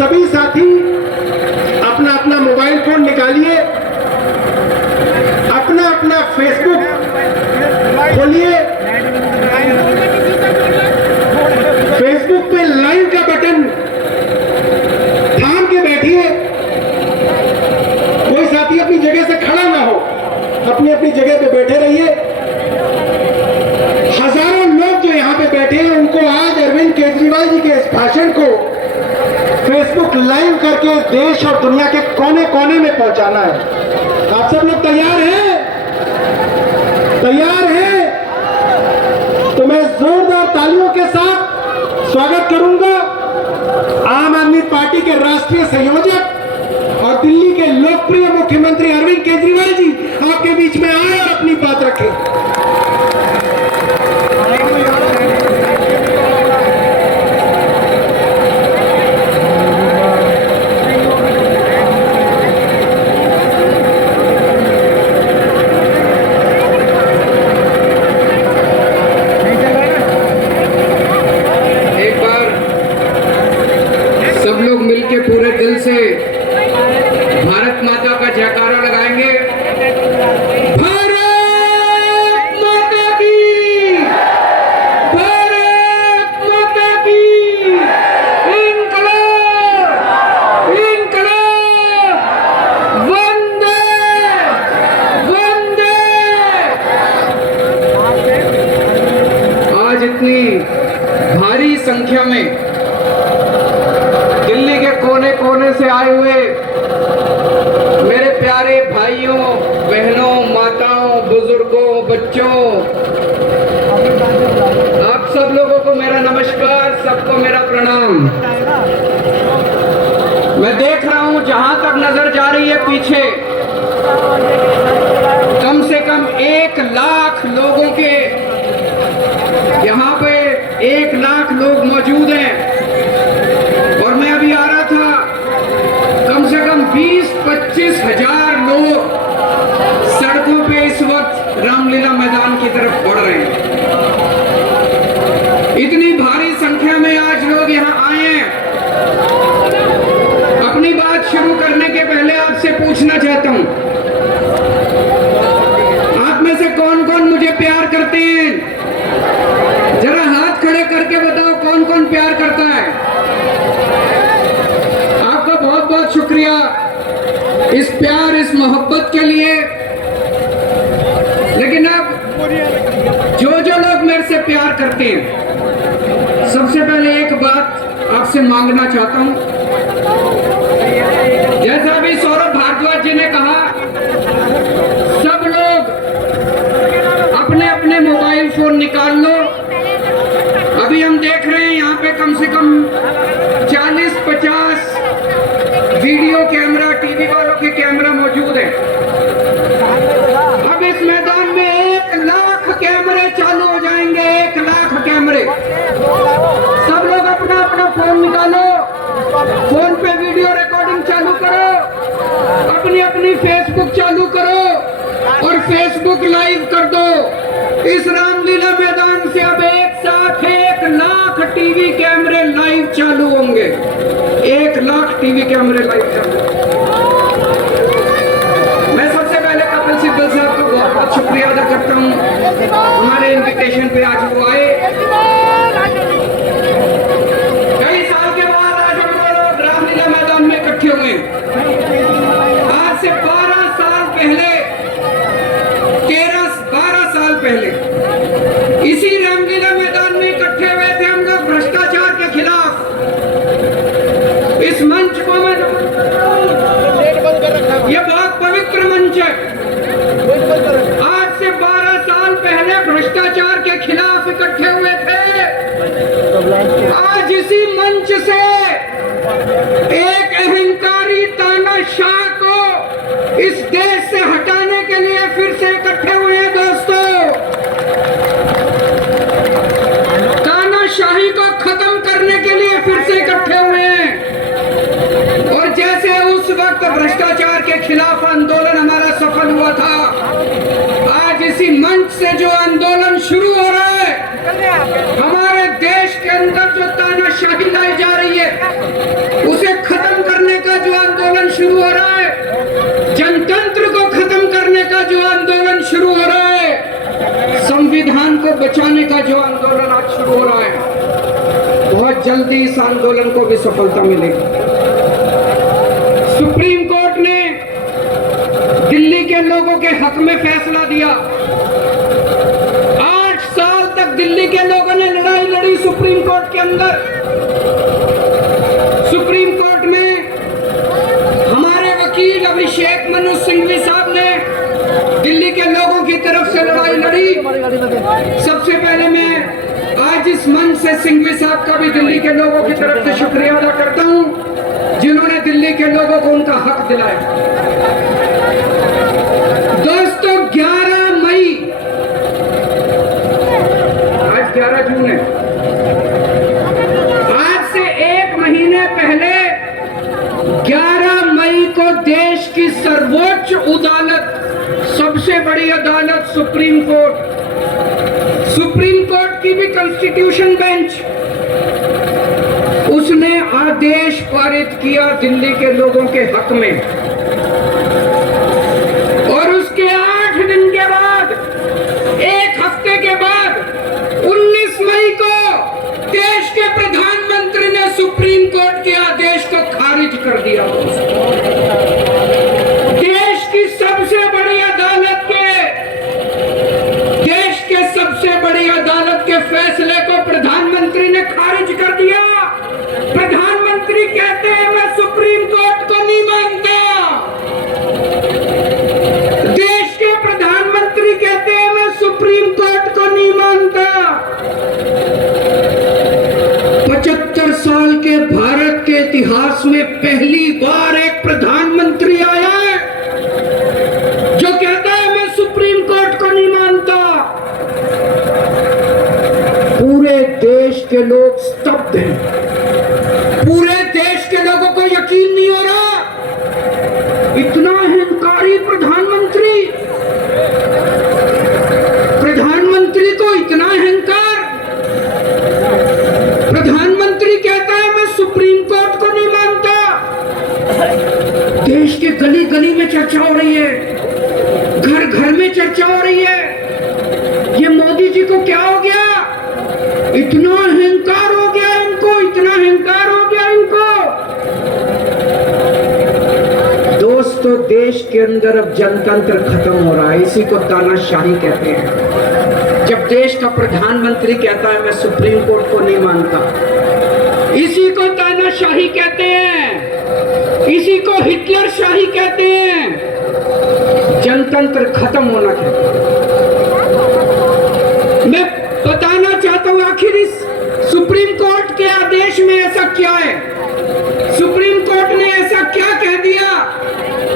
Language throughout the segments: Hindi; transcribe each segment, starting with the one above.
सभी साथी अपना अपना मोबाइल फोन निकालिए, अपना अपना फेसबुक खोलिए, फेसबुक पे लाइव का बटन थाम के बैठिए। कोई साथी अपनी जगह से खड़ा ना हो, अपनी अपनी जगह पे बैठे रहिए। हजारों लोग जो यहाँ पे बैठे हैं उनको आज अरविंद केजरीवाल जी के इस भाषण को फेसबुक लाइव करके देश और दुनिया के कोने कोने में पहुंचाना है। आप सब लोग तैयार हैं? तैयार हैं? तो मैं जोरदार तालियों के साथ स्वागत करूंगा आम आदमी पार्टी के राष्ट्रीय संयोजक और दिल्ली के लोकप्रिय मुख्यमंत्री अरविंद केजरीवाल जी आपके बीच में आए और अपनी बात रखें। पूरे दिल से भारत माता का जयकारा लगाएंगे। भारत माता की, भारत माता की, इंकलाब, इंकलाब, वंदे, वंदे। आज इतनी भारी संख्या में दिल्ली के कोने कोने से आए हुए मेरे प्यारे भाइयों, बहनों, माताओं, बुजुर्गों, बच्चों, आप सब लोगों को मेरा नमस्कार, सबको मेरा प्रणाम। मैं देख रहा हूं जहां तक नजर जा रही है पीछे कम से कम 1 लाख लोगों के यहाँ पे 1 लाख लोग मौजूद हैं। और मैं अभी आ रहा था, कम से कम 20-25 हजार लोग सड़कों पे इस वक्त रामलीला मैदान की तरफ बढ़ रहे हैं। इतनी भारी संख्या में आज लोग यहाँ आए हैं। अपनी बात शुरू करने के पहले आपसे पूछना चाहता हूं, आप में से कौन कौन मुझे प्यार करते हैं? जरा हाथ खड़े करके बताओ कौन कौन प्यार करता है। बहुत बहुत शुक्रिया इस प्यार, इस मोहब्बत के लिए। लेकिन अब जो लोग मेरे से प्यार करते हैं, सबसे पहले एक बात आपसे मांगना चाहता हूं। जैसा अभी सौरभ भारद्वाज जी ने कहा, सब लोग अपने अपने मोबाइल फोन निकाल लो। अभी हम देख रहे हैं यहाँ पे कम से कम 40-50 वीडियो कैमरा, टीवी वालों के कैमरा मौजूद है। अब इस मैदान में 1 लाख कैमरे चालू हो जाएंगे, 1 लाख कैमरे। सब लोग अपना अपना फोन निकालो, फोन पे वीडियो रिकॉर्डिंग चालू करो, अपनी अपनी फेसबुक चालू करो और फेसबुक लाइव कर दो। इस रामलीला मैदान से अब एक साथ 1 लाख टीवी कैमरे लाइव चालू होंगे। 1 लाख टीवी कैमरे लाइव चालू। मैं सबसे पहले कपिल सिब्बल साहब को बहुत बहुत शुक्रिया अदा करता हूँ, हमारे इन्विटेशन पे आज वो आए। कई साल के बाद आज हम लोग रामलीला मैदान में इकट्ठे हुए। आज से 12 साल पहले, 12 साल पहले इसी रामलीला मैदान में इकट्ठे हुए थे हम लोग भ्रष्टाचार के खिलाफ। इस मंच को मैं, यह बहुत पवित्र मंच है। आज से 12 साल पहले भ्रष्टाचार के खिलाफ इकट्ठे हुए थे। आज इसी मंच से एक अहंकारी तानाशाह को इस देश से हटाने के लिए फिर से इकट्ठे हुए हैं। दोस्तों, तानाशाही को खत्म करने के लिए फिर से इकट्ठे हुए हैं। और जैसे उस वक्त भ्रष्टाचार के खिलाफ आंदोलन हमारा सफल हुआ था, आज इसी मंच से जो आंदोलन शुरू हो रहा है, हमारे देश के अंदर जो तानाशाही लाई जा रही है, उसे जल्दी इस आंदोलन को भी सफलता मिलेगी। सुप्रीम कोर्ट ने दिल्ली के लोगों के हक में फैसला दिया। 8 साल तक दिल्ली के लोगों ने लड़ाई लड़ी सुप्रीम कोर्ट के अंदर। सुप्रीम कोर्ट में हमारे वकील अभिषेक मनु सिंघवी साहब ने दिल्ली के लोगों की तरफ से लड़ाई लड़ी। सबसे पहले मैं आज इस मंच से सिंघवी साहब का भी दिल्ली के लोगों की तरफ से शुक्रिया अदा करता हूं, जिन्होंने दिल्ली के लोगों को उनका हक दिलाया। दोस्तों 11 मई, आज 11 जून है, आज से 1 महीने पहले 11 मई को देश की सर्वोच्च अदालत, सबसे बड़ी अदालत सुप्रीम कोर्ट की भी कॉन्स्टिट्यूशन बेंच, उसने आदेश पारित किया दिल्ली के लोगों के हक में। और उसके 8 दिन के बाद, 1 हफ्ते के बाद 19 मई को देश के प्रधानमंत्री ने सुप्रीम कोर्ट के आदेश को खारिज कर दिया। देश की सबसे बड़ी अदालत के फैसले को प्रधानमंत्री ने खारिज कर दिया। प्रधानमंत्री कहते हैं मैं सुप्रीम कोर्ट को नहीं मानता। देश के प्रधानमंत्री कहते हैं मैं सुप्रीम कोर्ट को नहीं मानता। 75 साल के भारत के इतिहास में पहली बार एक प्रधानमंत्री आया है जो कहता है मैं सुप्रीम कोर्ट को नहीं मानता। पूरे देश के लोग स्तब्ध हैं। पूरे देश के लोगों को यकीन नहीं हो रहा, इतना अहंकारी प्रधानमंत्री, प्रधानमंत्री को इतना अहंकार। प्रधानमंत्री कहता है मैं सुप्रीम कोर्ट को नहीं मानता। देश के गली गली में चर्चा हो रही है, घर घर में चर्चा हो रही है, ये मोदी जी को क्या हो गया, इतना अहंकार हो गया इनको, इतना अहंकार हो गया इनको। दोस्तों देश के अंदर अब जनतंत्र खत्म हो रहा है, इसी को तानाशाही कहते हैं। जब देश का प्रधानमंत्री कहता है मैं सुप्रीम कोर्ट को नहीं मानता, इसी को तानाशाही कहते हैं, इसी को हिटलर शाही कहते हैं। जनतंत्र खत्म होना कहते हैं। मैं बताना चाहता हूं आखिर इस सुप्रीम कोर्ट के आदेश में ऐसा क्या है। सुप्रीम कोर्ट ने ऐसा क्या कह दिया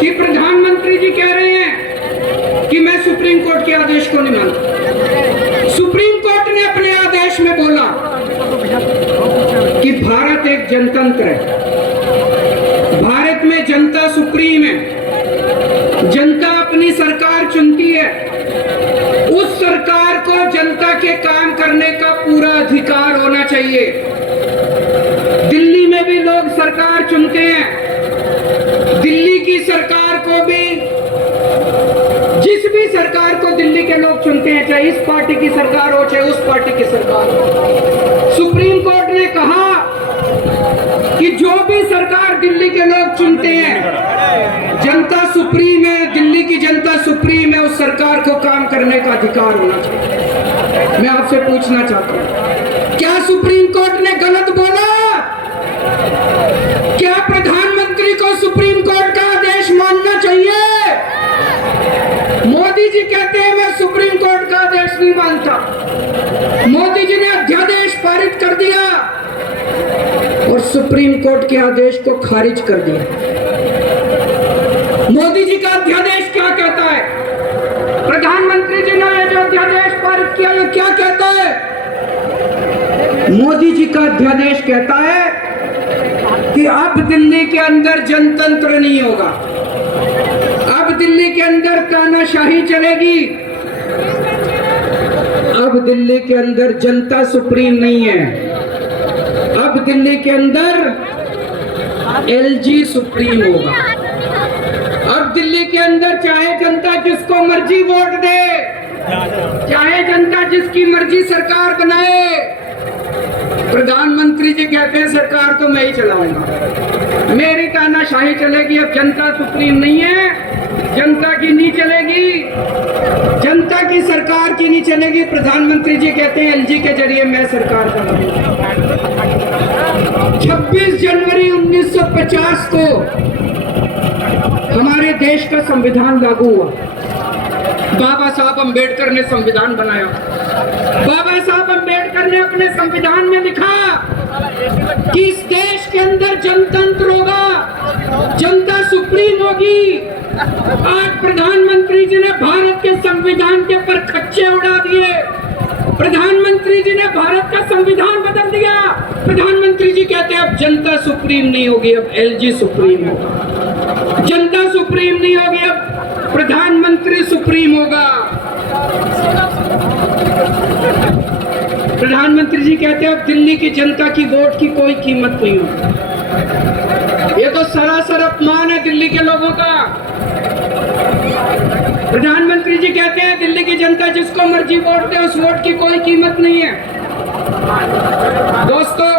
कि प्रधानमंत्री जी कह रहे हैं कि मैं सुप्रीम कोर्ट के आदेश को नहीं मानता। सुप्रीम कोर्ट ने अपने आदेश में बोला कि भारत एक जनतंत्र है, भारत में जनता सुप्रीम है, जनता अपनी सरकार चुनती है, उस सरकार को जनता के काम करने का पूरा अधिकार होना चाहिए। दिल्ली में भी लोग सरकार चुनते हैं, दिल्ली की सरकार को भी, जिस भी सरकार को दिल्ली के लोग चुनते हैं, चाहे इस पार्टी की सरकार हो चाहे उस पार्टी की सरकार हो। सुप्रीम कोर्ट ने कहा कि जो भी सरकार दिल्ली के लोग चुनते हैं, जनता सुप्रीम है, दिल्ली की जनता सुप्रीम है, उस सरकार को काम करने का अधिकार होना चाहिए। मैं आपसे पूछना चाहता हूं, क्या सुप्रीम कोर्ट ने गलत बोला? क्या प्रधानमंत्री को सुप्रीम कोर्ट का आदेश मानना चाहिए? मोदी जी कहते हैं मैं सुप्रीम कोर्ट का आदेश नहीं मानता। मोदी जी ने अध्यादेश पारित कर दिया और सुप्रीम कोर्ट के आदेश को खारिज कर दिया। मोदी जी का अध्यादेश क्या कहता है? प्रधानमंत्री जी ने जो अध्यादेश पारित किया ये क्या कहता है? मोदी जी का अध्यादेश कहता है कि अब दिल्ली के अंदर जनतंत्र नहीं होगा, अब दिल्ली के अंदर तानाशाही चलेगी, अब दिल्ली के अंदर जनता सुप्रीम नहीं है, अब दिल्ली के अंदर एलजी सुप्रीम होगा। अब दिल्ली के अंदर चाहे जनता जिसको मर्जी वोट दे, चाहे जनता जिसकी मर्जी सरकार बनाए, प्रधानमंत्री जी कहते हैं सरकार तो मैं ही चलाऊंगा, मेरी तानाशाही चलेगी। अब जनता सुप्रीम नहीं है, जनता की नहीं चलेगी, जनता की सरकार की नहीं चलेगी। प्रधानमंत्री जी कहते हैं एलजी के जरिए मैं सरकार चलाऊंगा। 26 जनवरी 1950 को हमारे देश का संविधान लागू हुआ। बाबा साहब अंबेडकर ने संविधान बनाया। बाबा साहब अंबेडकर ने अपने संविधान में लिखा कि इस देश के अंदर जनतंत्र होगा, जनता सुप्रीम होगी। आज प्रधानमंत्री जी ने भारत के संविधान के पर खच्चे उड़ा दिए। प्रधानमंत्री जी ने भारत का संविधान बदल दिया। प्रधानमंत्री जी कहते हैं अब जनता सुप्रीम नहीं होगी, अब एलजी सुप्रीम होगा। जनता सुप्रीम नहीं होगी, अब प्रधानमंत्री सुप्रीम होगा। प्रधानमंत्री जी कहते हैं अब दिल्ली की जनता की वोट की कोई कीमत नहीं होगी। ये तो सरासर अपमान है दिल्ली के लोगों का। प्रधानमंत्री जी कहते हैं दिल्ली की जनता जिसको मर्जी वोट दे, उस वोट की कोई कीमत नहीं है। दोस्तों,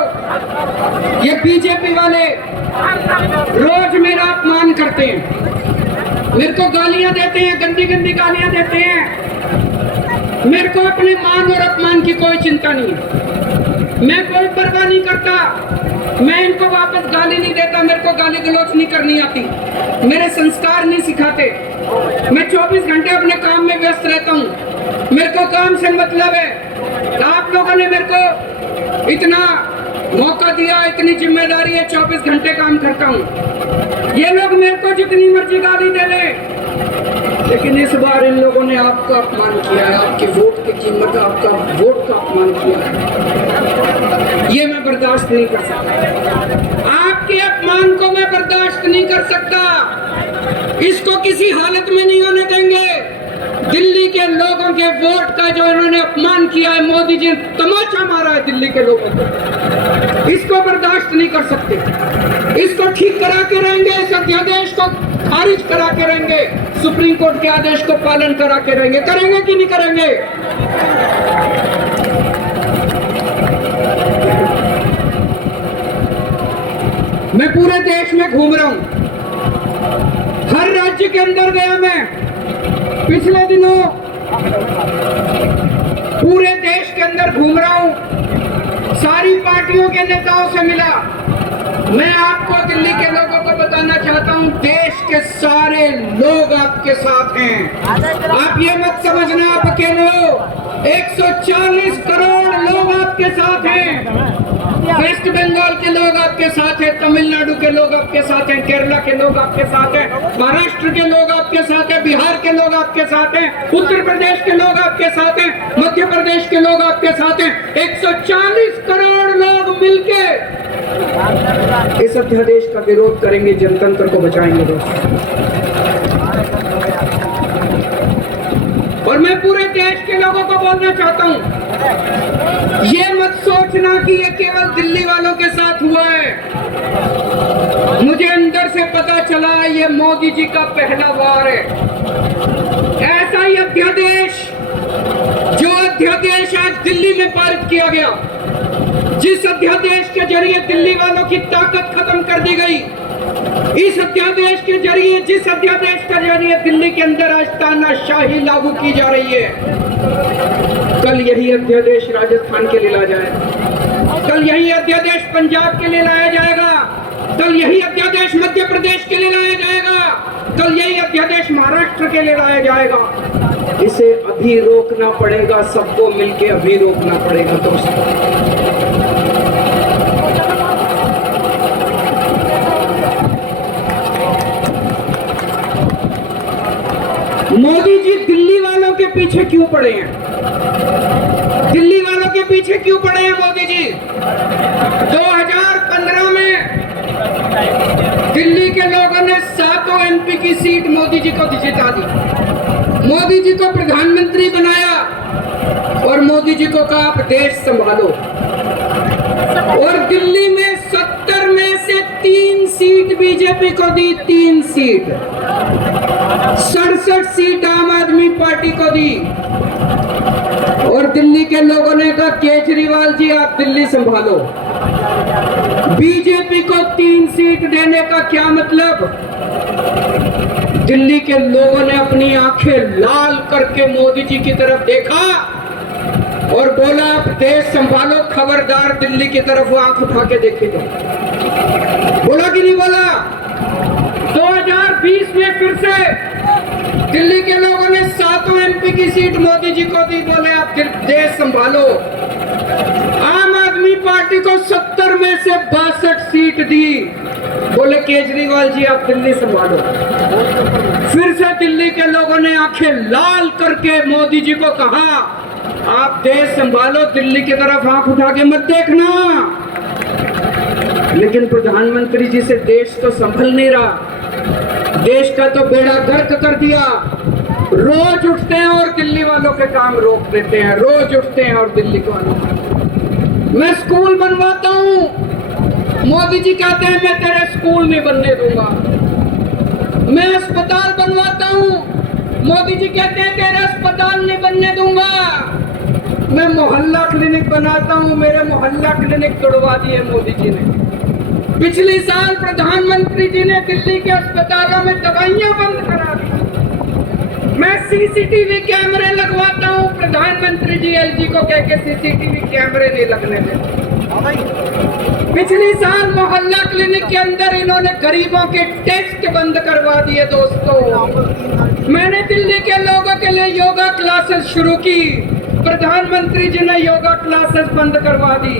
ये बीजेपी वाले रोज मेरा अपमान करते हैं, मेरे को गालियां देते हैं, गंदी गंदी गालियां देते हैं। मेरे को अपने मान और अपमान की कोई चिंता नहीं है, मैं कोई परवाह नहीं करता। मैं इनको वापस गाली नहीं देता, मेरे को गाली गलौच नहीं करनी आती, मेरे संस्कार नहीं सिखाते। मैं 24 घंटे अपने काम में व्यस्त रहता हूँ, मेरे को काम से मतलब है। आप लोगों ने मेरे को इतना मौका दिया, इतनी जिम्मेदारी है, 24 घंटे काम करता हूँ। ये लोग मेरे को जितनी मर्जी गाली दे ले, लेकिन इस बार इन लोगों ने आपका अपमान किया है, आपकी वोट की कीमत, आपका वोट का अपमान किया है। ये मैं बर्दाश्त नहीं कर सकता, आपके अपमान को मैं बर्दाश्त नहीं कर सकता। इसको किसी हालत में नहीं होने देंगे। दिल्ली के लोगों के वोट का जो इन्होंने अपमान किया है, मोदी जी ने तमाचा मारा है दिल्ली के लोगों को, इसको बर्दाश्त नहीं कर सकते। इसको ठीक करा के रहेंगे, इस अध्यादेश को खारिज करा के रहेंगे, सुप्रीम कोर्ट के आदेश को पालन करा के रहेंगे। करेंगे कि नहीं करेंगे? मैं पूरे देश में घूम रहा हूं, हर राज्य के अंदर गया मैं। पिछले दिनों पूरे देश के अंदर घूम रहा हूं, सारी पार्टियों के नेताओं से मिला। मैं आपको दिल्ली के लोगों को बताना चाहता हूं, देश के सारे लोग आपके साथ हैं। आप ये मत समझना आप अकेले हो, 140 करोड़ लोग आपके साथ हैं। वेस्ट बंगाल के लोग आपके साथ हैं, तमिलनाडु के लोग आपके साथ हैं, केरला के लोग आपके साथ हैं, महाराष्ट्र के लोग आपके साथ हैं, बिहार के लोग आपके साथ हैं, उत्तर प्रदेश के लोग आपके साथ हैं, मध्य प्रदेश के लोग आपके साथ हैं। 140 करोड़ लोग मिलके इस अध्यादेश का विरोध करेंगे, जनतंत्र को बचाएंगे दोस्तों। और मैं पूरे देश के लोगों को बोलना चाहता हूं, ये मत सोचना कि ये केवल दिल्ली वालों के साथ हुआ है। मुझे अंदर से पता चला ये मोदी जी का पहला वार है। ऐसा ही अध्यादेश, जो अध्यादेश आज दिल्ली में पारित किया गया, जिस अध्यादेश के जरिए दिल्ली वालों की ताकत खत्म कर दी गई, इस अध्यादेश के जरिए, जिस अध्यादेश के जरिए दिल्ली के अंदर आज तानाशाही लागू की जा रही है, कल यही अध्यादेश राजस्थान के लिए लाया जाएगा, कल यही अध्यादेश पंजाब के लिए लाया जाएगा, कल यही अध्यादेश मध्य प्रदेश के लिए लाया जाएगा, कल यही अध्यादेश महाराष्ट्र के लिए लाया जाएगा। इसे अभी रोकना पड़ेगा, सबको मिलकर अभी रोकना पड़ेगा दोस्तों। मोदी जी दिल्ली वालों के पीछे क्यों पड़े हैं? दिल्ली वालों के पीछे क्यों पड़े हैं मोदी जी? 2015 में दिल्ली के लोगों ने 7 एमपी की सीट मोदी जी को जिता दी, मोदी जी को प्रधानमंत्री बनाया और मोदी जी को कहा आप देश संभालो। और दिल्ली में 70 में से 3 सीट बीजेपी को दी, 3 सीट, 67 सीट आम आदमी पार्टी को दी। और दिल्ली के लोगों ने कहा केजरीवाल जी आप दिल्ली संभालो। बीजेपी को 3 सीट देने का क्या मतलब? दिल्ली के लोगों ने अपनी आंखें लाल करके मोदी जी की तरफ देखा और बोला आप देश संभालो, खबरदार दिल्ली की तरफ वो आंख उठा के देखेगा। बोला कि नहीं बोला? 2020 में फिर से दिल्ली के लोगों ने 7 एमपी की सीट मोदी जी को दी, बोले आप देश संभालो। आम आदमी पार्टी को 70 में से 62 सीट दी, बोले केजरीवाल जी आप दिल्ली संभालो। फिर से दिल्ली के लोगों ने आंखें लाल करके मोदी जी को कहा आप देश संभालो, दिल्ली की तरफ आंख उठा के मत देखना। लेकिन प्रधानमंत्री जी से देश तो संभल नहीं रहा, देश का तो बेड़ा गर्क कर दिया। रोज उठते हैं और दिल्ली वालों के काम रोक देते हैं, रोज उठते हैं और दिल्ली को। मैं स्कूल बनवाता हूं, मोदी जी कहते हैं मैं तेरे स्कूल नहीं बनने दूंगा। मैं अस्पताल बनवाता हूं, मोदी जी कहते हैं तेरा अस्पताल नहीं बनने दूंगा। मैं मोहल्ला क्लिनिक बनाता हूं, मेरे मोहल्ला क्लिनिक तोड़वा दिए मोदी जी ने। पिछले साल प्रधानमंत्री जी ने दिल्ली के अस्पतालों में दवाइयां बंद करा दी। मैं सीसीटीवी कैमरे लगवाता हूं, प्रधानमंत्री जी एलजी को कह के सीसीटीवी कैमरे नहीं लगने देते। पिछले साल मोहल्ला क्लिनिक के अंदर इन्होंने गरीबों के टेस्ट बंद करवा दिए। दोस्तों, मैंने दिल्ली के लोगों के लिए योगा क्लासेस शुरू की, प्रधानमंत्री जी ने योगा क्लासेस बंद करवा दी।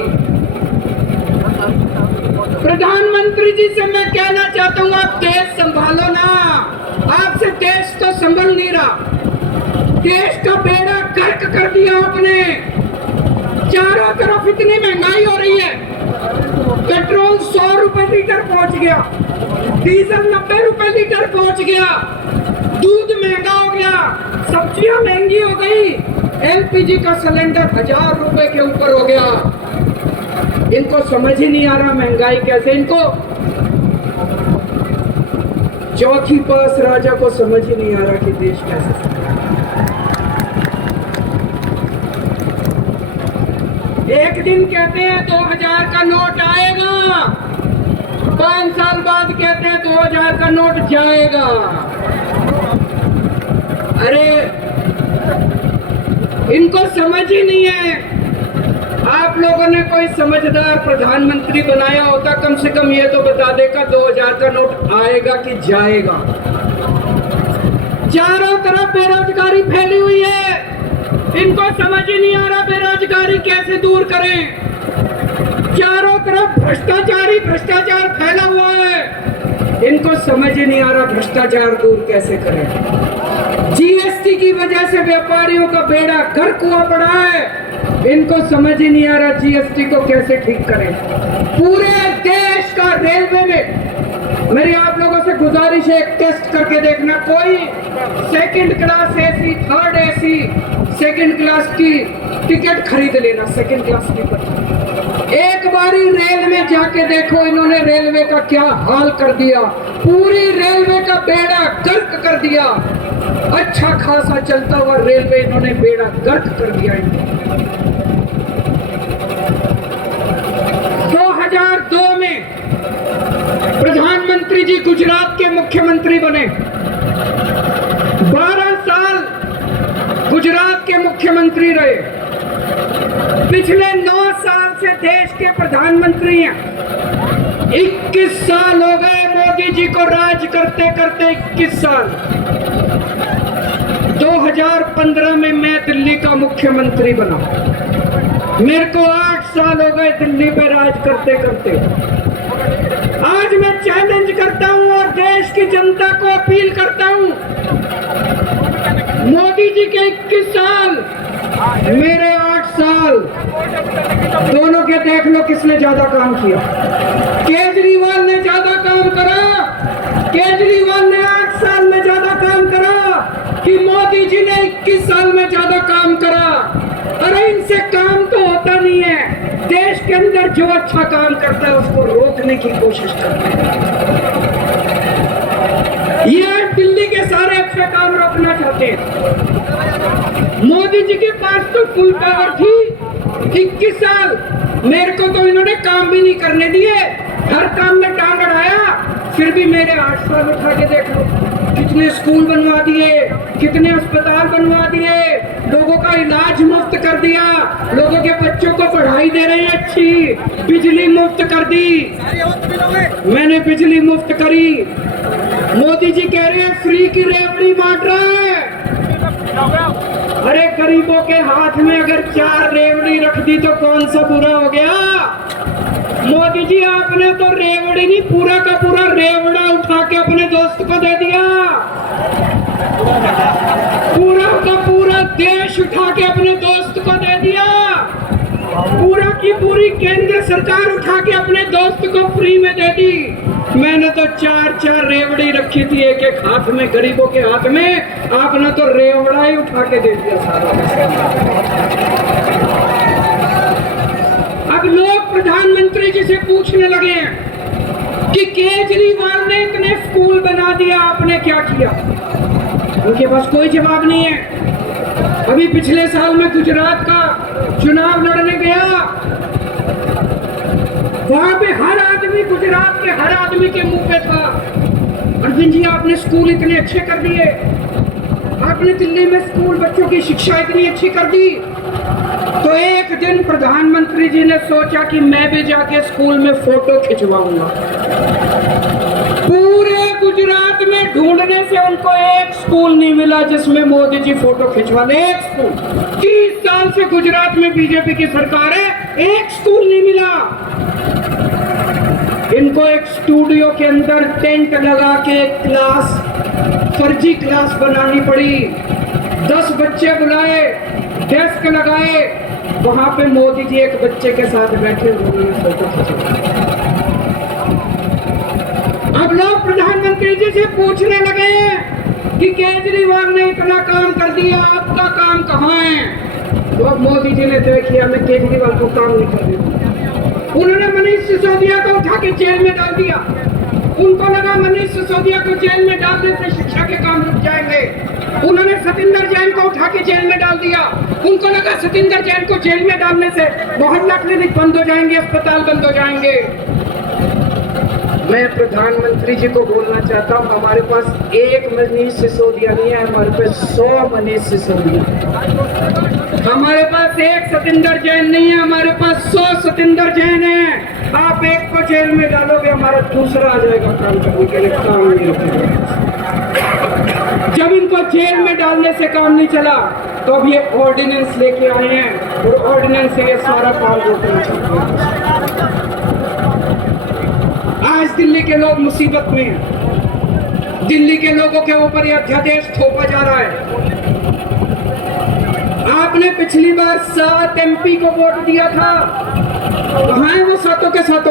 प्रधानमंत्री जी से मैं कहना चाहता हूं आप देश संभालो ना, आपसे देश तो संभल नहीं रहा। देश का बेड़ा गर्क कर दिया आपने। चारों तरफ इतनी महंगाई हो रही है, पेट्रोल 100 रुपए लीटर पहुंच गया, डीजल 90 रुपए लीटर पहुंच गया, दूध महंगा हो गया, सब्जियां महंगी हो गई, एलपीजी का सिलेंडर 1000 रुपए के ऊपर हो गया। इनको समझ ही नहीं आ रहा महंगाई कैसे, इनको चौथी पास राजा को समझ ही नहीं आ रहा कि देश कैसे। एक दिन कहते हैं 2000 का नोट आएगा, 5 साल बाद कहते हैं 2000 का नोट जाएगा। अरे इनको समझ ही नहीं है। आप लोगों ने कोई समझदार प्रधानमंत्री बनाया होता, कम से कम ये तो बता देगा 2000 का नोट आएगा कि जाएगा। चारों तरफ बेरोजगारी फैली हुई है, इनको समझ ही नहीं आ रहा बेरोजगारी कैसे दूर करें। चारों तरफ भ्रष्टाचार फैला हुआ है, इनको समझ ही नहीं आ रहा भ्रष्टाचार दूर कैसे करें। जीएसटी की वजह से व्यापारियों का बेड़ा गर्क हुआ पड़ा है, इनको समझ ही नहीं आ रहा जीएसटी को कैसे ठीक करें। पूरे देश का रेलवे में मेरी आप लोगों से गुजारिश है, एक टेस्ट करके देखना। कोई second class AC, third AC, second class की टिकट खरीद लेना, सेकंड क्लास टिकट। एक बारी रेल में जाके देखो इन्होंने रेलवे का क्या हाल कर दिया, पूरी रेलवे का बेड़ा गर्क कर दिया। अच्छा खासा चलता हुआ रेलवे इन्होंने बेड़ा गर्क कर दिया। 2002 में प्रधानमंत्री जी गुजरात के मुख्यमंत्री बने, 12 साल गुजरात के मुख्यमंत्री रहे। पिछले 9 साल से देश के प्रधानमंत्री हैं। 21 साल हो गए मोदी जी को राज करते करते, 21 साल। 2015 में मैं दिल्ली का मुख्यमंत्री बना, मेरे को 8 साल हो गए दिल्ली पे राज करते करते। आज मैं चैलेंज करता हूं और देश की जनता को अपील करता हूं, मोदी जी के 21 साल, मेरे 8 साल, दोनों के देख लो किसने ज्यादा काम किया। केजरीवाल ने ज्यादा काम करा, केजरीवाल ने 8 साल में ज्यादा काम करा कि मोदी जी ने 21 साल में ज्यादा काम करा। अरे इनसे काम तो होता नहीं है, देश के अंदर जो अच्छा काम करता है उसको रोकने की कोशिश करते हैं। ये दिल्ली के सारे ये काम रोकना चाहते हैं। मोदी जी के पास तो फुल पावर थी, 21 साल मेरे को तो इन्होंने काम भी नहीं करने दिए, हर काम में टांग अड़ाया, फिर भी मेरे 8 साल उठा के देख लो, कितने स्कूल बनवा दिए, कितने अस्पताल बनवा दिए, लोगों का इलाज मुफ्त कर दिया, लोगों के बच्चों को पढ़ाई दे रहे हैं अच्छी, बिजली मुफ्त कर दी, मैंने बिजली मुफ्त करी। मोदी जी कह रहे हैं फ्री की रेवड़ी बांट रहा है। अरे गरीबों के हाथ में अगर 4 रेवड़ी रख दी तो कौन सा बुरा हो गया? मोदी जी आपने तो रेवड़ी नहीं, पूरा का पूरा रेवड़ा उठा के अपने दोस्त को दे दिया, पूरा का पूरा देश उठा के अपने दोस्त को दे दिया, पूरा की पूरी केंद्र सरकार उठा के अपने दोस्त को फ्री में दे दी। मैंने तो 4 रेवड़ी रखी थी एक एक हाथ में, गरीबों के हाथ में, आपने तो रेवड़ा ही उठा के दे दिया सारा। अब लोग प्रधानमंत्री जी से पूछने लगे हैं कि केजरीवाल ने इतने स्कूल बना दिया, आपने क्या किया? उनके पास कोई जवाब नहीं है। अभी पिछले साल में गुजरात का चुनाव लड़ने गया, वहां पे हर आदमी, गुजरात के हर आदमी के मुंह पे था, अरविंद जी आपने स्कूल इतने अच्छे कर दिए, आपने दिल्ली में स्कूल बच्चों की शिक्षा इतनी अच्छी कर दी। तो एक दिन प्रधानमंत्री जी ने सोचा कि मैं भी जाके स्कूल में फोटो खिंचवाऊंगा। पूरे गुजरात में ढूंढने से उनको एक स्कूल नहीं मिला जिसमें मोदी जी फोटो खिंचवा ले। एक स्कूल, 30 साल से गुजरात में बीजेपी की सरकार है, एक स्कूल नहीं मिला। इनको एक स्टूडियो के अंदर टेंट लगा के एक क्लास, फर्जी क्लास बनानी पड़ी, 10 बच्चे बुलाए, डेस्क लगाए, वहां पे मोदी जी एक बच्चे के साथ बैठे हुए फोटो खिंचवा। अब लोग प्रधानमंत्री जी से पूछने लगे कि केजरीवाल ने इतना काम कर दिया, आपका काम कहाँ है? तो अब मोदी जी ने तय किया मैं केजरीवाल को काम नहीं कर रही। उन्होंने मनीष सिसोदिया को उठा के जेल में डाल दिया। उनको लगा मनीष सिसोदिया को जेल में डालने से शिक्षा के काम रुक जाएंगे। उन्होंने सतिंदर जैन को उठा के जेल में डाल दिया। उनको लगा सतिंदर जैन को जेल में डालने से मोहल्ला क्लिनिक बंद हो जाएंगे, अस्पताल बंद हो जाएंगे। मैं प्रधानमंत्री जी को बोलना चाहता हूँ, हमारे पास एक मनीष सिसोदिया नहीं है, हमारे पास 100 मनीष सिसोदिया। हमारे पास एक सतिंदर जैन नहीं है, हमारे पास 100 सतिंदर जैन है। आप एक को जेल में डालोगे, हमारा दूसरा आ जाएगा काम करने के लिए, काम नहीं रखेगा। जब इनको जेल में डालने से काम नहीं चला तो अब ये ऑर्डिनेंस लेके आए हैं और ऑर्डिनेंस से ये सारा काम रोकना चाहते हैं। आज दिल्ली के लोग मुसीबत में हैं। दिल्ली के लोगों के ऊपर यह अध्यादेश थोपा जा रहा है। आपने पिछली बार 7 MP को वोट दिया था, कहाँ है वो 7 के 7?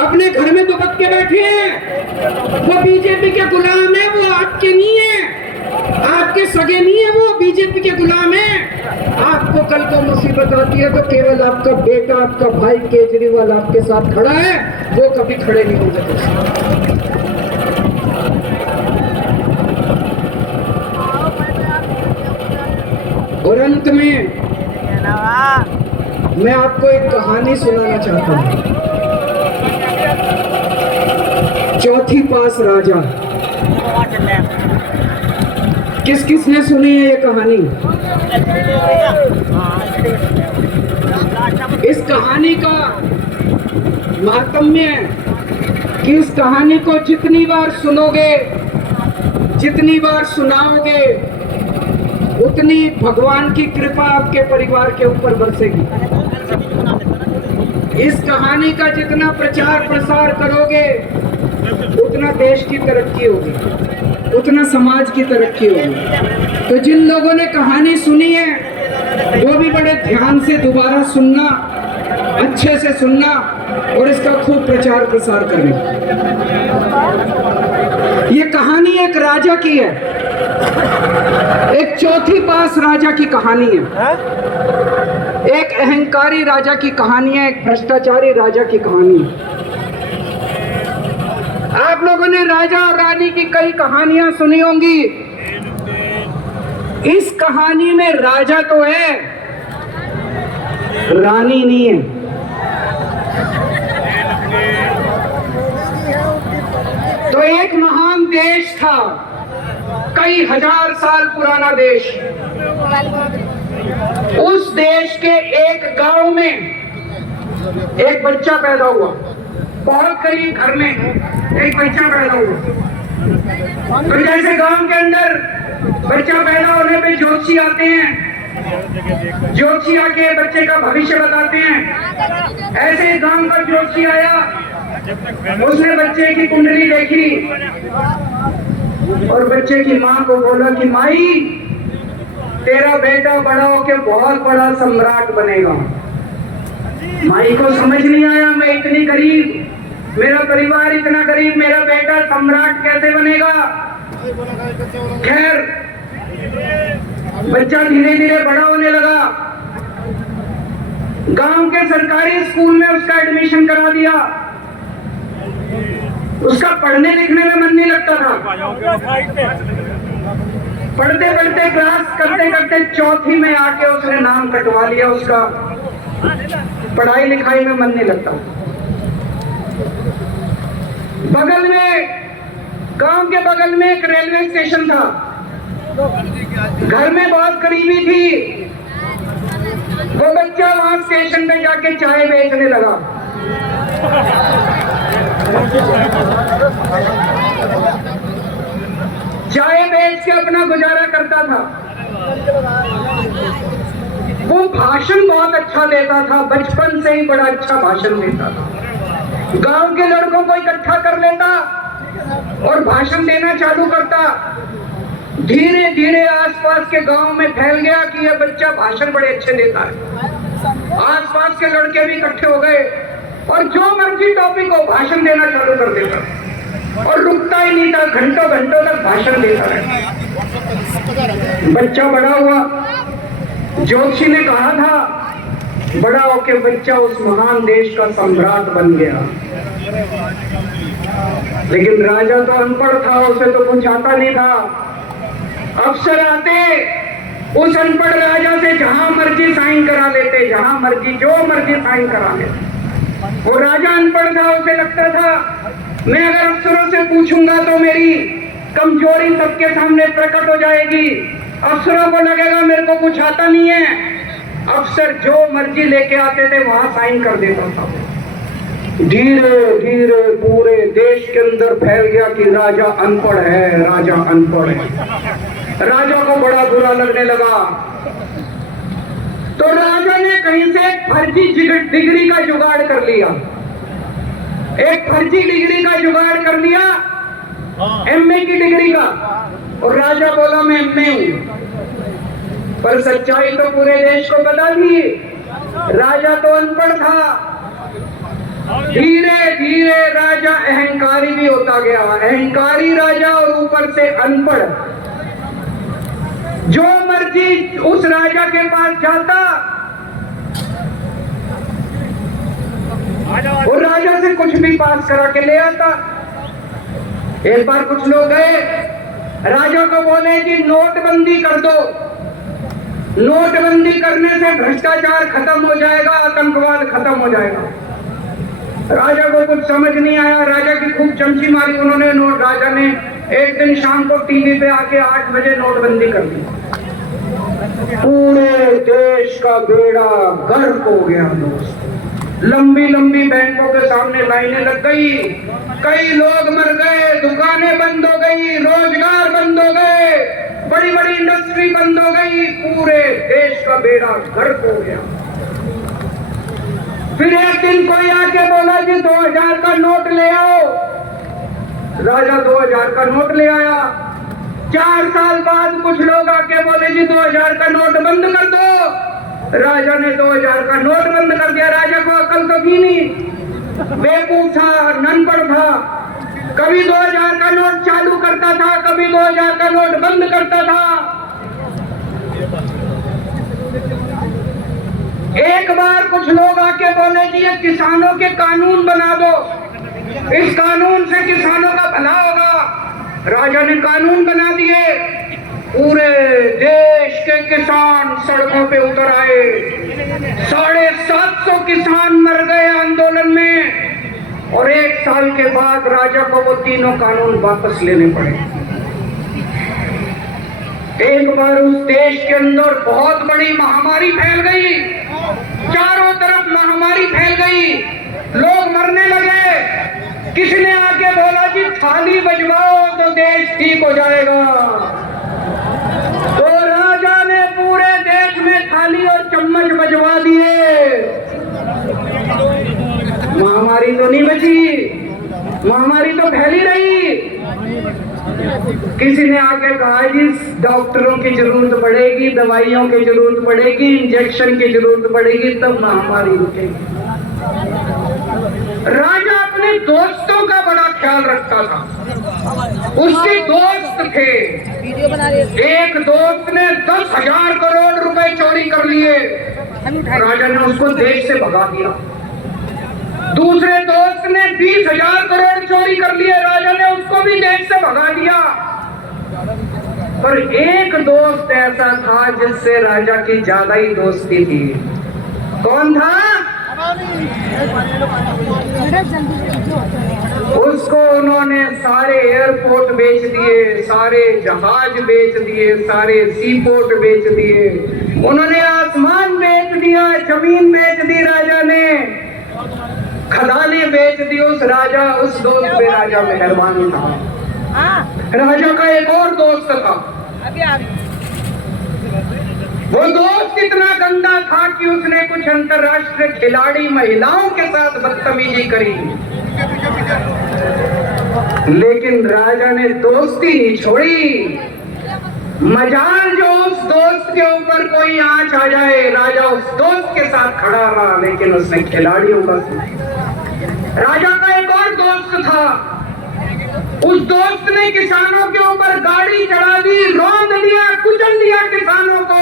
अपने घर में दुबक के बैठे हैं। वो बीजेपी के गुलाम है, वो आपके नहीं है, आपके सगे नहीं है, वो बीजेपी के गुलाम है। आपको कल को मुसीबत आती है तो केवल आपका बेटा, आपका भाई केजरीवाल आपके साथ खड़ा है, वो कभी खड़े नहीं हो सकते। और अंत में मैं आपको एक कहानी सुनाना चाहता हूँ। चौथी पास राजा। किस किसने सुनी है ये कहानी? इस कहानी का महात्म्य है कि इस कहानी को जितनी बार सुनोगे, जितनी बार सुनाओगे, उतनी भगवान की कृपा आपके परिवार के ऊपर बरसेगी। इस कहानी का जितना प्रचार प्रसार करोगे, उतना देश की तरक्की होगी, उतना समाज की तरक्की होगी। तो जिन लोगों ने कहानी सुनी है वो भी बड़े ध्यान से दोबारा सुनना, अच्छे से सुनना और इसका खूब प्रचार प्रसार करना। ये कहानी एक राजा की है, एक चौथी पास राजा की कहानी है, एक अहंकारी राजा की कहानी है, एक भ्रष्टाचारी राजा की कहानी है। आप लोगों ने आपने राजा और रानी की कई कहानियां सुनी होंगी। इस कहानी में राजा तो है, रानी नहीं है। तो एक महान देश था, कई हजार साल पुराना देश। उस देश के एक गांव में एक बच्चा पैदा हुआ, बहुत करीब घर में एक बच्चा पैदा हुआ। तो जैसे गांव के अंदर बच्चा पैदा होने पे ज्योतिषी आते हैं, ज्योतिषी आके बच्चे का भविष्य बताते हैं, ऐसे ही गांव का ज्योतिषी आया, उसने बच्चे की कुंडली देखी और बच्चे की माँ को बोला कि माई, तेरा बेटा बड़ा होके बहुत बड़ा सम्राट बनेगा। माई को समझ नहीं आया, मैं इतनी गरीब, मेरा परिवार इतना गरीब, मेरा बेटा सम्राट कैसे बनेगा। खैर बच्चा धीरे धीरे बड़ा होने लगा, गांव के सरकारी स्कूल में उसका एडमिशन करा दिया। उसका पढ़ने लिखने में मन नहीं लगता था, पढ़ते पढ़ते क्लास करते करते चौथी में आके उसने नाम कटवा लिया, उसका पढ़ाई लिखाई में मन नहीं लगता। बगल में, गांव के बगल में एक रेलवे स्टेशन था, घर में बहुत करीबी थी। वो बच्चा वहां स्टेशन पे जाके चाय बेचने लगा। चाय बेच के अपना गुजारा करता था। वो भाषण बहुत अच्छा देता था, बचपन से ही बड़ा अच्छा भाषण देता था। गांव के लड़कों को इकट्ठा कर लेता और भाषण देना चालू करता। धीरे धीरे आसपास के गांव में फैल गया कि यह बच्चा भाषण बड़े अच्छे देता है। आसपास के लड़के भी इकट्ठे हो गए और जो मर्जी टॉपिक हो भाषण देना चालू कर देता और रुकता ही नहीं था, घंटों घंटों तक भाषण देता रहा। बच्चा बड़ा हुआ, ज्योतिषी ने कहा था बड़ा होके बच्चा उस महान देश का सम्राट बन गया। लेकिन राजा तो अनपढ़ था, उसे तो कुछ आता नहीं था। अफसर आते उस अनपढ़ राजा से जहां मर्जी साइन करा लेते, जहां मर्जी जो मर्जी साइन करा लेते। वो राजा अनपढ़ था, उसे लगता था मैं अगर अफसरों से पूछूंगा तो मेरी कमजोरी सबके सामने प्रकट हो जाएगी। अफसरों को लगेगा मेरे को कुछ आता नहीं है। अफसर जो मर्जी लेके आते थे वहां साइन कर देता था। धीरे धीरे पूरे देश के अंदर फैल गया कि राजा अनपढ़ है, राजा अनपढ़ है। राजा को बड़ा बुरा लगने लगा। तो राजा ने कहीं से एक फर्जी डिग्री का जुगाड़ कर लिया, एक फर्जी डिग्री का जुगाड़ कर लिया, एमए की डिग्री का। और राजा बोला मैं एमए हूं, पर सच्चाई तो पूरे देश को बता दी, राजा तो अनपढ़ था। धीरे धीरे राजा अहंकारी भी होता गया, अहंकारी राजा और ऊपर से अनपढ़। जो मर्जी उस राजा के पास जाता, वो राजा से कुछ भी पास करा के ले आता। एक बार कुछ लोग गए, राजा को बोले कि नोटबंदी कर दो, नोटबंदी करने से भ्रष्टाचार खत्म हो जाएगा, आतंकवाद खत्म हो जाएगा। राजा को कुछ समझ नहीं आया, राजा की खूब चमची मारी उन्होंने। राजा ने एक दिन शाम को टीवी पे आके 8 बजे नोटबंदी कर दी। पूरे देश का बेड़ा गर्क हो गया दोस्त। लंबी लंबी बैंकों के सामने लाइनें लग गई, कई लोग मर गए, दुकानें बंद हो गई, रोजगार बंद हो गए, बड़ी बड़ी इंडस्ट्री बंद हो गई, पूरे देश का बेड़ा गर्क हो गया। फिर एक दिन कोई आके बोला कि 2000 का नोट ले आओ। राजा 2000 का नोट ले आया। 4 साल बाद कुछ लोग आके बोले जी 2000 का नोट बंद कर दो। राजा ने 2000 का नोट बंद कर दिया। राजा को अकल तो थी नहीं, बेवकूफ था, ननपढ़ था। कभी 2000 का नोट चालू करता था, कभी 2000 का नोट बंद करता था। एक बार कुछ लोग आके बोले कि ये किसानों के कानून बना दो। इस कानून से किसानों का भला होगा। राजा ने कानून बना दिए, पूरे देश के किसान सड़कों पे उतर आए। 750 किसान मर गए आंदोलन में, और 1 साल के बाद राजा को वो तीनों कानून वापस लेने पड़े। एक बार उस देश के अंदर बहुत बड़ी महामारी फैल गई, चारों तरफ महामारी फैल गई, लोग मरने लगे। किसी ने आके बोला जी थाली बजवाओ तो देश ठीक हो जाएगा। तो राजा ने पूरे देश में थाली और चम्मच बजवा दिए। महामारी तो नहीं बची, महामारी तो फैली रही। किसी ने आके कहा जी डॉक्टरों की जरूरत पड़ेगी, दवाइयों की जरूरत पड़ेगी, इंजेक्शन की जरूरत पड़ेगी, तब महामारी रुकेगी। राजा अपने दोस्तों का बड़ा ख्याल रखता था। उसके दोस्त थे, एक दोस्त ने 10,000 करोड़ रुपए चोरी कर लिए, राजा ने उसको देश से भगा दिया। दूसरे दोस्त ने 20,000 करोड़ चोरी कर लिए, राजा ने उसको भी देश से भगा दिया। पर एक दोस्त ऐसा था जिससे राजा की ज्यादा ही दोस्ती थी। कौन था? उसको उन्होंने सारे एयरपोर्ट बेच दिए, सारे जहाज बेच दिए, सारे सी पोर्ट बेच दिए, उन्होंने आसमान बेच दिया, जमीन बेच दी राजा ने, खदानें बेच दी। उस दोस्त पे राजा मेहरबान था। राजा का एक और दोस्त था, वो दोस्त इतना गंदा था कि उसने कुछ अंतरराष्ट्रीय खिलाड़ी महिलाओं के साथ बदतमीजी करी, लेकिन राजा ने दोस्ती नहीं छोड़ी। मजाल जो उस दोस्त के ऊपर कोई आंच आ जाए, राजा उस दोस्त के साथ खड़ा रहा, लेकिन उसने खिलाड़ियों का राजा का एक और दोस्त था, उस दोस्त ने किसानों के ऊपर गाड़ी चढ़ा दी, रौंद दिया, कुचल दिया किसानों को।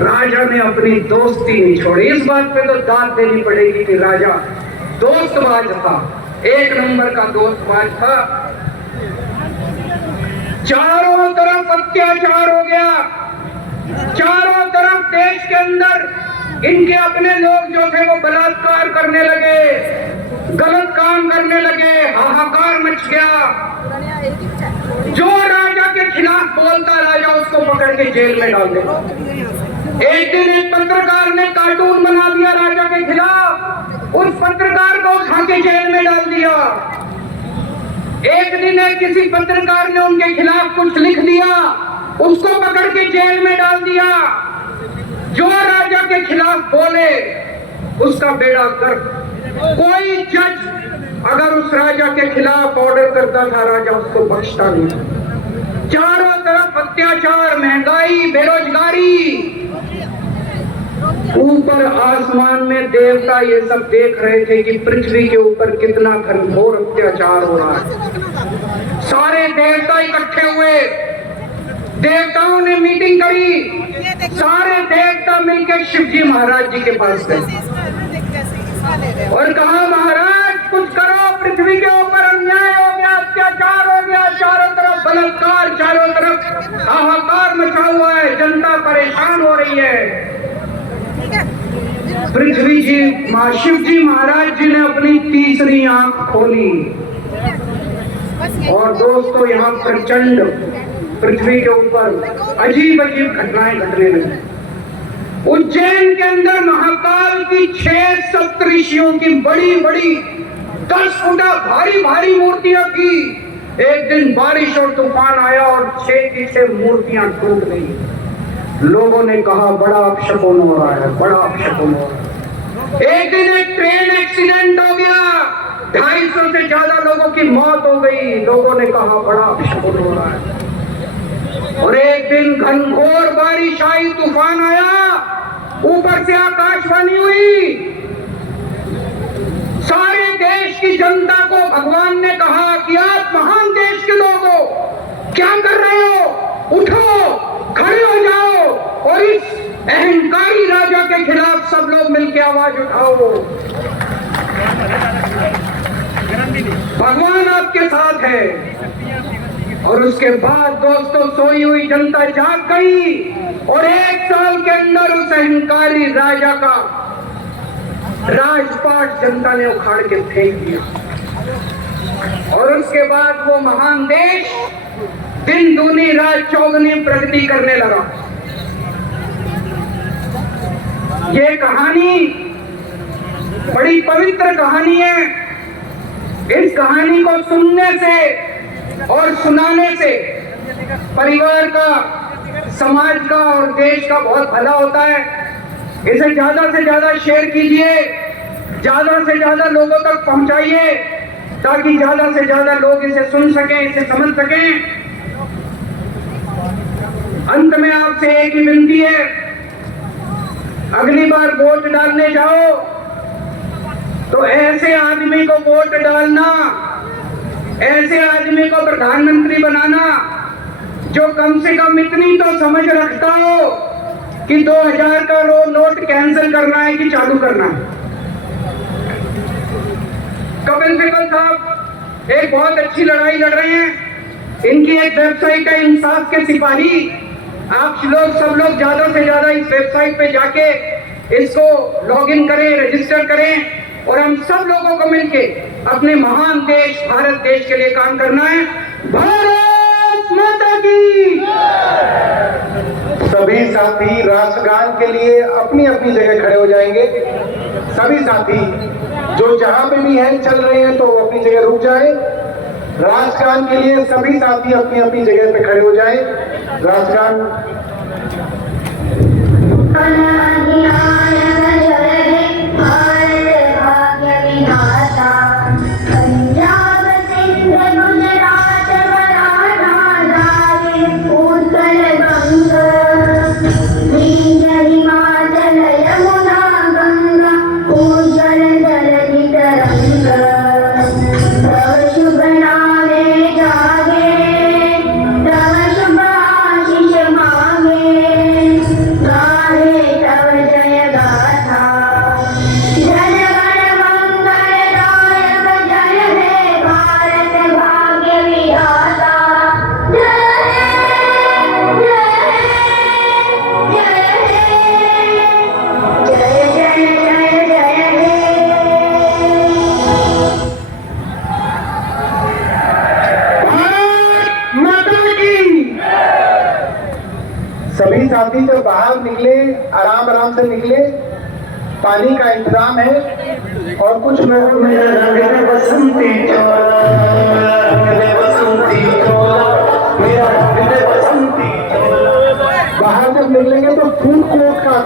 राजा ने अपनी दोस्ती नहीं छोड़ी। इस बात पे तो दाद देनी पड़ेगी कि राजा दोस्तबाज था, 1 नंबर का दोस्तबाज था। चारों तरफ अत्याचार हो गया, चारों तरफ देश के अंदर इनके अपने लोग जो थे वो बलात्कार करने लगे, गलत काम करने लगे, हाहाकार मच गया। जो राजा के खिलाफ बोलता, राजा उसको पकड़ के जेल में डाल देता। एक दिन एक पत्रकार ने कार्टून बना दिया राजा के खिलाफ, उस पत्रकार को उठा के जेल में डाल दिया। एक दिन किसी पत्रकार ने उनके खिलाफ कुछ लिख दिया, उसको पकड़ के जेल में डाल दिया। जो राजा के खिलाफ बोले उसका बेड़ा गर्क। कोई जज अगर उस राजा के खिलाफ ऑर्डर करता था, राजा उसको बख्शता नहीं। चारों तरफ अत्याचार, महंगाई, बेरोजगारी। ऊपर आसमान में देवता ये सब देख रहे थे कि पृथ्वी के ऊपर कितना घनघोर अत्याचार हो रहा है। सारे देवता इकट्ठे हुए, देवताओं ने मीटिंग करी, सारे देवता मिलकर शिवजी महाराज जी के पास गए और कहा महाराज कुछ करो, पृथ्वी के ऊपर अन्याय हो गया, अत्याचार हो गया, चारों तरफ बलात्कार, चारों तरफ हाहाकार मचा हुआ है, जनता परेशान हो रही है। पृथ्वी जी शिवजी महाराज जी ने अपनी तीसरी आंख खोली और दोस्तों यहाँ प्रचंड पृथ्वी के ऊपर अजीब अजीब घटनाएं घटने लगी। उज्जैन के अंदर महाकाल की 6 सप्तऋषियों की बड़ी बड़ी 10 फुटा भारी भारी मूर्तियां की। एक दिन बारिश और तूफान आया और 6 की 6 मूर्तियां टूट गई। लोगों ने कहा बड़ा अपशकुन हो रहा है, बड़ा अपशकुन हो रहा है। एक दिन एक ट्रेन एक्सीडेंट हो गया, 250 से ज्यादा लोगों की मौत हो गई। लोगों ने कहा बड़ा अपशकुन हो रहा है। और एक दिन घनघोर बारिश आई, तूफान आया, ऊपर से आकाशवाणी हुई, सारे देश की जनता को भगवान ने कहा कि आप महान देश के लोग हो, क्या कर रहे हो, उठो, खड़े हो जाओ और इस अहंकारी राजा के खिलाफ सब लोग मिलकर आवाज उठाओ। भगवान आपके साथ है। और उसके बाद दोस्तों सोई हुई जनता जाग गई और 1 साल के अंदर उस अहंकारी राजा का राजपाट जनता ने उखाड़ के फेंक दिया। और उसके बाद वो महान देश दिन दूनी रात चौगुनी प्रगति करने लगा। ये कहानी बड़ी पवित्र कहानी है। इस कहानी को सुनने से और सुनाने से परिवार का, समाज का और देश का बहुत भला होता है। इसे ज्यादा से ज्यादा शेयर कीजिए, ज्यादा से ज्यादा लोगों तक पहुंचाइए, ताकि ज्यादा से ज्यादा लोग इसे सुन सकें, इसे समझ सकें। अंत में आपसे एक ही विनती है, अगली बार वोट डालने जाओ तो ऐसे आदमी को वोट डालना, ऐसे आदमी को प्रधानमंत्री बनाना जो कम से कम इतनी तो समझ रखता हो कि 2000 का नोट कैंसिल करना है कि चालू करना है। कपिल सिब्बल साहब एक बहुत अच्छी लड़ाई लड़ रहे हैं। इनकी एक वेबसाइट है इंसाफ के सिपाही। आप लोग सब लोग ज्यादा से ज्यादा इस वेबसाइट पे जाके इसको लॉगिन करें, रजिस्टर करें और हम सब लोगों को मिलके अपने महान देश भारत देश के लिए काम करना है। भारत माता की। सभी साथी राष्ट्रगान के लिए अपनी अपनी जगह खड़े हो जाएंगे। सभी साथी जो जहां पे भी हैं चल रहे हैं तो अपनी जगह रुक जाएं। राष्ट्रगान के लिए सभी साथी अपनी अपनी जगह पे खड़े हो जाएं। राष्ट्रगान। सभी साथी जब बाहर निकले आराम आराम से निकले। पानी का इंतजाम है और कुछ लोगों में बसंती बाहर जब निकलेंगे तो फूड कोर्ट का